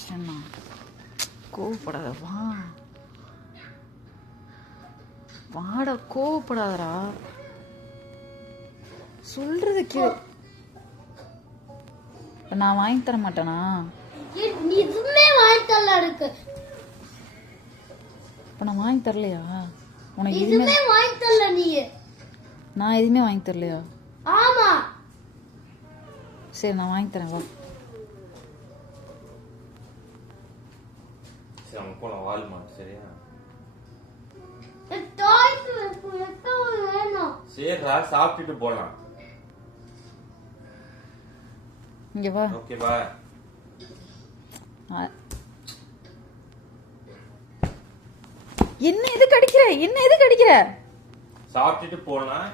சொன்னா கோவப்படாத வா வாடா கோவப்படாதடா சொல்றது கேளு நான் வாங்கி தர மாட்டேனா இதுமே வாங்கி தரல இருக்கு இப்ப நான் வாங்கி தரலையா உனக்கு இதுமே வாங்கி தரல நீ நான் எதுவுமே வாங்கி தரலையா ஆமா சரி நான் வாங்கி தரேன் வா சரி நம்ம போலாம் வால்மார்ட் சரியா டாய்ஸ் எப்போ வேணும் சரிடா சாப்பிட்டுட்டு போலாம் இங்க வா ஓகே பா என்ன எதுக்கு அடிக்கிற சாப்பிட்டுட்டு போலாம்